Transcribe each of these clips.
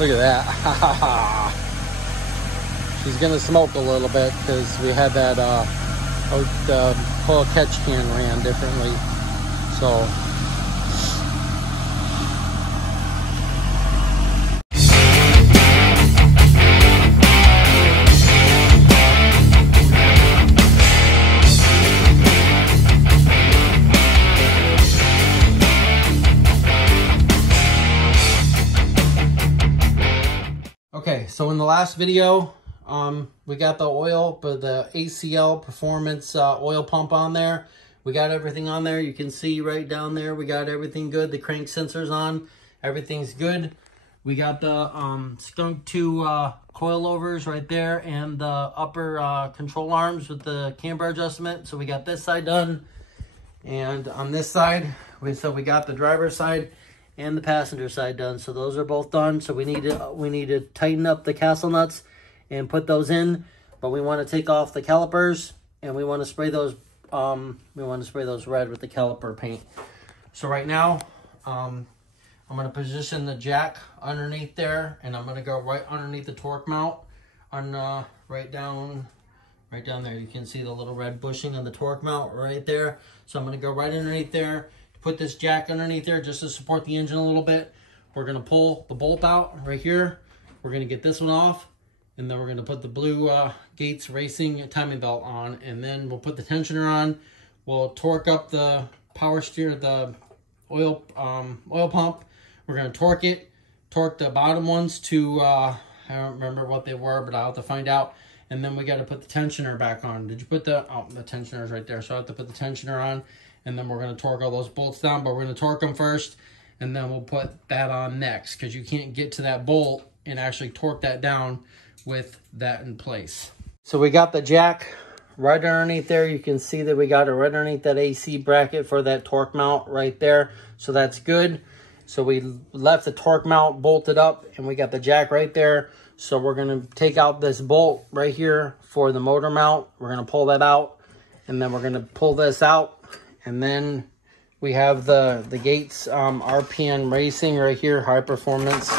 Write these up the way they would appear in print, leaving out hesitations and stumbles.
Look at that. She's gonna smoke a little bit because we had that the whole catch can ran differently. So okay, so in the last video, we got the oil, but the ACL Performance oil pump on there. We got everything on there. You can see right down there, we got everything good. The crank sensor's on. Everything's good. We got the Skunk 2 coilovers right there and the upper control arms with the camber adjustment. So we got this side done. And on this side, we got the driver's side and the passenger side done. So those are both done. So we need to tighten up the castle nuts and put those in, but we want to take off the calipers and we want to spray those red with the caliper paint. So right now I'm going to position the jack underneath there, and I'm going to go right underneath the torque mount on right down there. You can see the little red bushing on the torque mount right there. So I'm going to go right underneath there, put this jack underneath there just to support the engine a little bit. We're going to pull the bolt out right here. We're going to get this one off, and then we're going to put the blue Gates Racing timing belt on, and then we'll put the tensioner on. We'll torque up the power steer, the oil pump. We're going to torque the bottom ones to, I don't remember what they were, but I'll have to find out. And then we got to put the tensioner back on. Did you put the tensioner is right there. So I have to put the tensioner on, and then we're going to torque all those bolts down, but we're going to torque them first, and then we'll put that on next, because you can't get to that bolt and actually torque that down with that in place. So we got the jack right underneath there. You can see that we got it right underneath that AC bracket for that torque mount right there. So that's good. So we left the torque mount bolted up, and we got the jack right there. So we're going to take out this bolt right here for the motor mount. We're going to pull that out, and then we're going to pull this out, and then we have the Gates RPN Racing right here, high performance.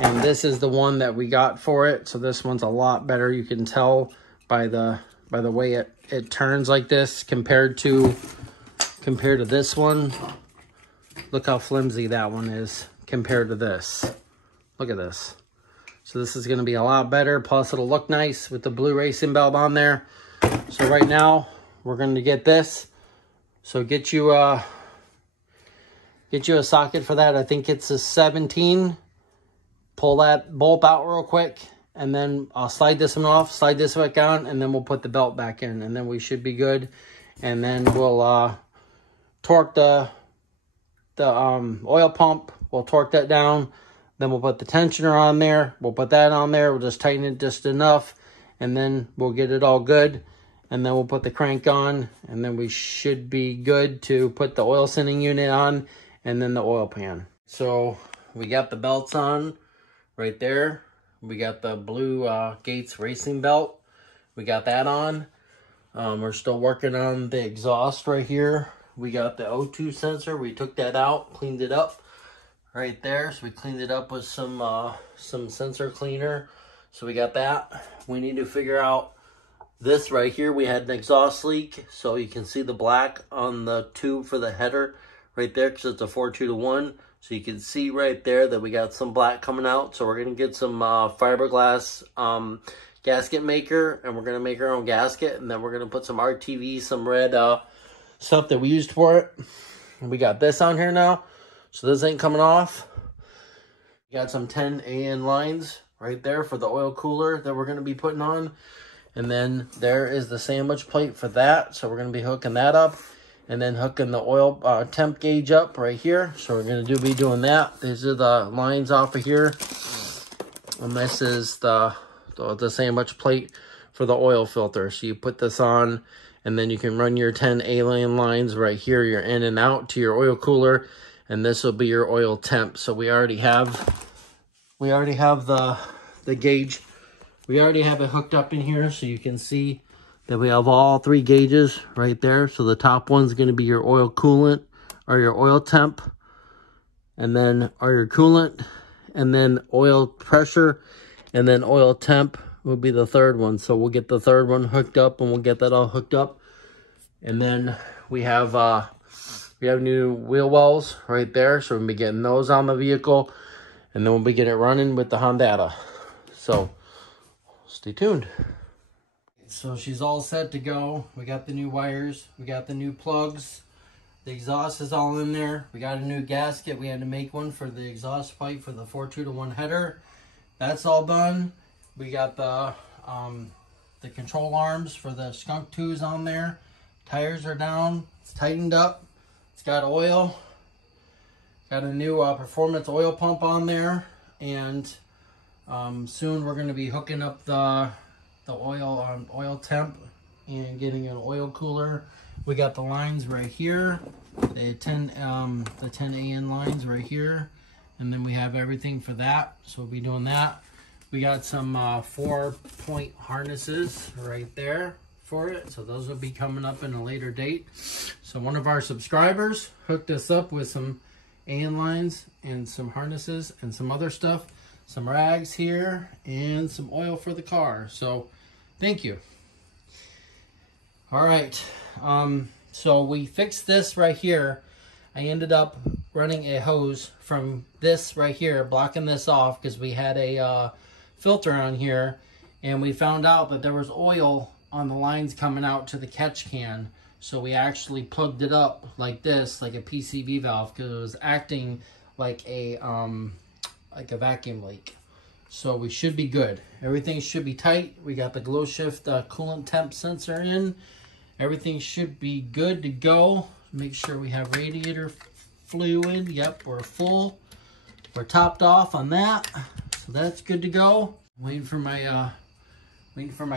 And this is the one that we got for it. So this one's a lot better. You can tell by the way it turns like this compared to this one. Look how flimsy that one is compared to this. Look at this. So this is going to be a lot better. Plus it'll look nice with the blue racing belt on there. So right now we're going to get this. So get you a socket for that. I think it's a 17. Pull that bolt out real quick, and then I'll slide this one off, slide this back on, and then we'll put the belt back in, and then we should be good. And then we'll torque the oil pump. We'll torque that down. Then we'll put the tensioner on there. We'll put that on there. We'll just tighten it just enough, and then we'll get it all good. And then we'll put the crank on, and then we should be good to put the oil sending unit on, and then the oil pan. So we got the belts on. Right there, we got the blue Gates Racing belt. We got that on. We're still working on the exhaust right here. We got the O2 sensor. We took that out, cleaned it up right there. So we cleaned it up with some sensor cleaner. So we got that. We need to figure out this right here. We had an exhaust leak, so you can see the black on the tube for the header right there, because it's a 4-2-to-1. So you can see right there that we got some black coming out. So we're going to get some fiberglass gasket maker, and we're going to make our own gasket. And then we're going to put some RTV, some red stuff that we used for it. And we got this on here now. So this ain't coming off. We got some 10 AN lines right there for the oil cooler that we're going to be putting on. And then there is the sandwich plate for that. So we're going to be hooking that up. And then hooking the oil temp gauge up right here. So we're going to be doing that. These are the lines off of here. And this is the sandwich plate for the oil filter. So you put this on, and then you can run your 10 alien lines right here, your in and out to your oil cooler. And this will be your oil temp. So we already have the gauge. We already have it hooked up in here, so you can see that we have all 3 gauges right there. So the top one's going to be your oil coolant or your oil temp, and then your coolant, and then oil pressure, and then oil temp will be the third one. So we'll get the third one hooked up, and we'll get that all hooked up. And then we have new wheel wells right there, so we'll be getting those on the vehicle, and then we'll be getting it running with the Hondata. So stay tuned. So she's all set to go. We got the new wires, we got the new plugs, the exhaust is all in there. We got a new gasket. We had to make one for the exhaust pipe for the 4.2-to-1 header. That's all done. We got the control arms for the skunk 2s on there. Tires are down. It's tightened up. It's got oil. Got a new performance oil pump on there, and soon we're going to be hooking up the oil temp and getting an oil cooler. We got the lines right here, the 10 AN lines right here, and then we have everything for that. So we'll be doing that. We got some 4-point harnesses right there for it, so those will be coming up in a later date. So one of our subscribers hooked us up with some AN lines and some harnesses and some other stuff, some rags here, and some oil for the car. So thank you. All right, so we fixed this right here. I ended up running a hose from this right here, blocking this off because we had a filter on here, and we found out that there was oil on the lines coming out to the catch can. So we actually plugged it up like this, like a PCV valve, because it was acting like a vacuum leak. So we should be good. Everything should be tight. We got the Glow Shift coolant temp sensor in. Everything should be good to go. Make sure we have radiator fluid. Yep, we're full. We're topped off on that. So that's good to go. Waiting for my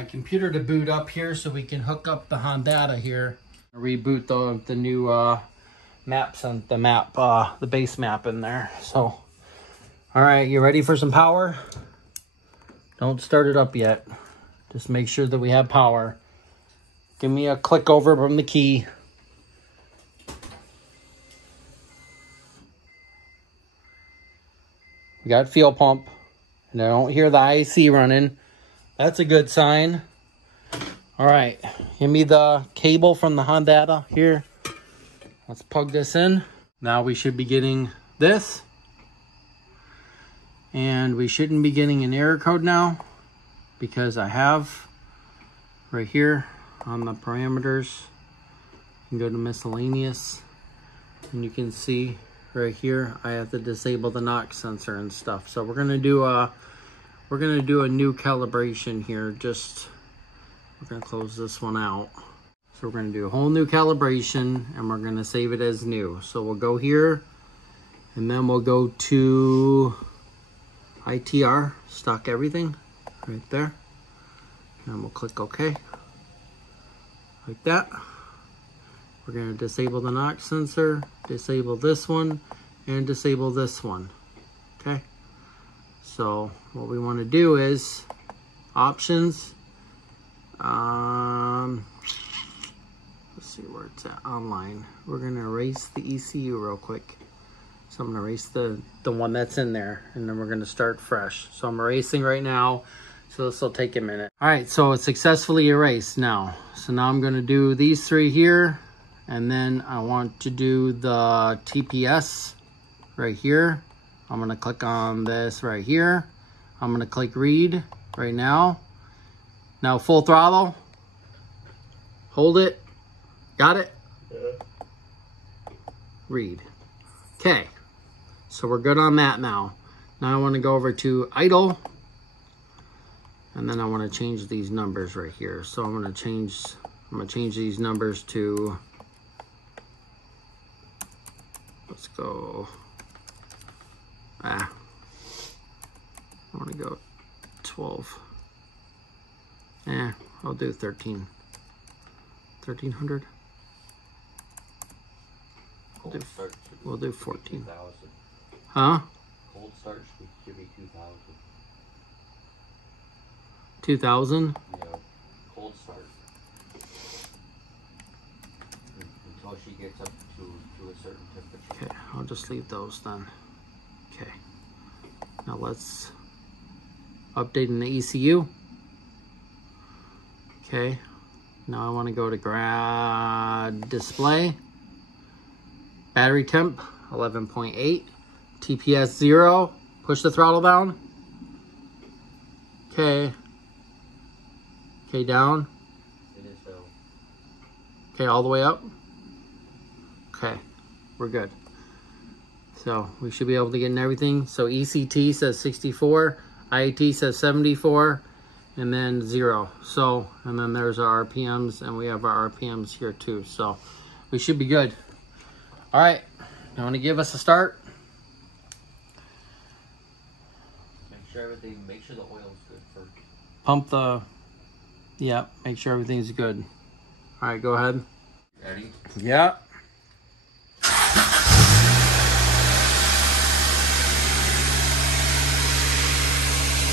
computer to boot up here so we can hook up the Hondata here. Reboot the new maps and the base map in there. So, all right, you ready for some power? Don't start it up yet. Just make sure that we have power. Give me a click over from the key. We got fuel pump, and I don't hear the IC running. That's a good sign. All right, give me the cable from the Hondata here. Let's plug this in. Now we should be getting this. And we shouldn't be getting an error code now, because I have right here on the parameters, you can go to miscellaneous, and you can see right here I have to disable the NOx sensor and stuff. So we're gonna do a new calibration here. We're gonna close this one out. So we're gonna do a whole new calibration, and we're gonna save it as new. So we'll go here, and then we'll go to ITR, stock everything, right there. And we'll click OK. Like that. We're going to disable the NOx sensor, disable this one, and disable this one. Okay. So what we want to do is options. Let's see where it's at online. We're going to erase the ECU real quick. So I'm gonna erase the one that's in there, and then we're gonna start fresh. So I'm erasing right now, so this will take a minute. All right, so it's successfully erased now. So now I'm gonna do these three here, and then I want to do the TPS right here. I'm gonna click on this right here. I'm gonna click read right now. Now full throttle. Hold it. Got it? Yeah. Read. Okay. So we're good on that now. Now I want to go over to idle, and then I want to change these numbers right here. So I'm going to change these numbers to, let's go, I want to go 12. I'll do 13. 1300. We'll do 14. Huh? Cold start should be 2,000. 2,000? Yeah, cold start. Until she gets up to a certain temperature. Okay, I'll just leave those then. Okay. Now let's update in the ECU. Okay, now I want to go to display. Battery temp 11.8. TPS 0. Push the throttle down. Okay. Okay, down. Okay, all the way up. Okay, we're good. So we should be able to get in everything. So ECT says 64, IAT says 74, and then 0. So, and then there's our RPMs, and we have our RPMs here too. So we should be good. All right, you want to give us a start? Make sure the oil's good first. Pump the, yeah, make sure everything's good. All right, go ahead. Ready? Yeah.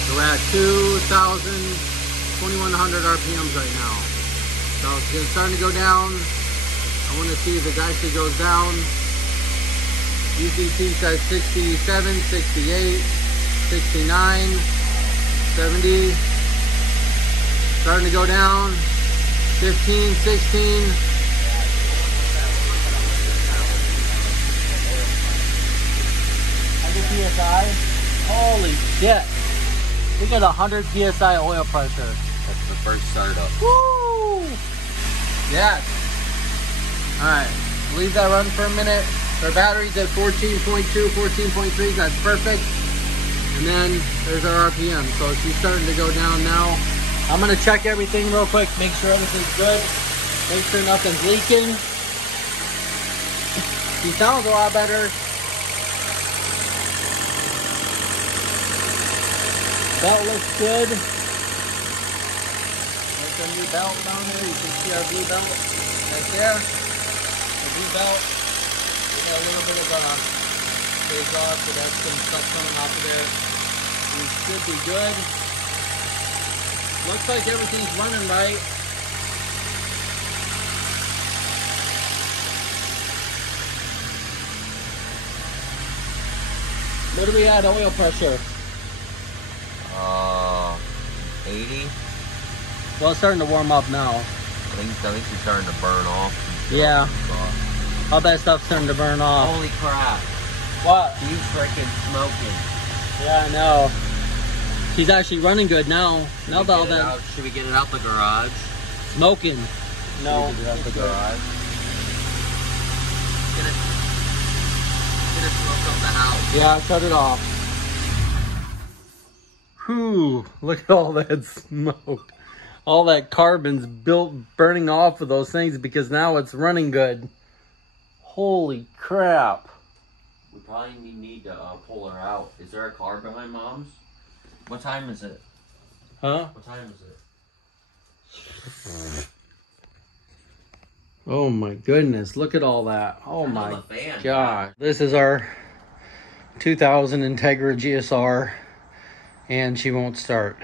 So we're at 2,100 RPMs right now. So it's starting to go down. I want to see if it actually goes down. ECT says 67, 68, 69, 70. Starting to go down. 15, 16. PSI. Holy shit. Look at 100 PSI oil pressure. That's the first startup. Woo! Yes. Alright. Leave that run for a minute. Our battery's at 14.2, 14.3. That's perfect. And then there's our RPM. So she's starting to go down now. I'm going to check everything real quick. Make sure everything's good. Make sure nothing's leaking. She sounds a lot better. Belt looks good. There's a new belt down there. You can see our blue belt right there. The blue belt. We got a little bit of take off, so that's some stuff coming off of there. We should be good. Looks like everything's running right. What do we at oil pressure? 80. Well, it's starting to warm up now. I think she's starting to burn off. Yeah. All that stuff's starting to burn off. Holy crap. What? You freaking smoking. Yeah, I know. She's actually running good now. Now that all that. Should we get it out the garage? Smoking. No. Get it out the garage. Get it smoke up the house. Yeah, shut it off. Whew, look at all that smoke. All that carbon's burning off of those things because now it's running good. Holy crap. We probably need to pull her out. Is there a car behind Mom's? What time is it? Huh? What time is it? Oh my goodness, look at all that. Oh my god. This is our 2000 Integra GSR. And she won't start.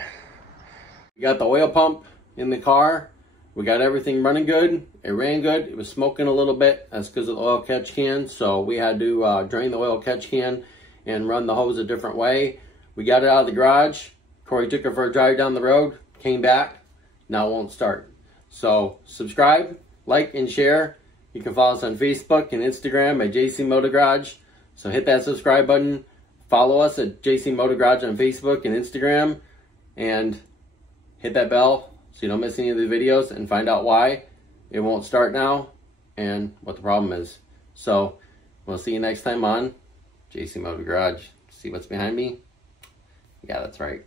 We got the oil pump in the car. We got everything running good. It ran good. It was smoking a little bit. That's because of the oil catch can. So we had to drain the oil catch can and run the hose a different way. We got it out of the garage. Corey took her for a drive down the road. Came back. Now it won't start. So subscribe, like, and share. You can follow us on Facebook and Instagram at JC Moto Garage. So hit that subscribe button. Follow us at JC Moto Garage on Facebook and Instagram, and hit that bell so you don't miss any of the videos and find out why it won't start now and what the problem is. So we'll see you next time on JC Moto Garage. See what's behind me? Yeah, that's right.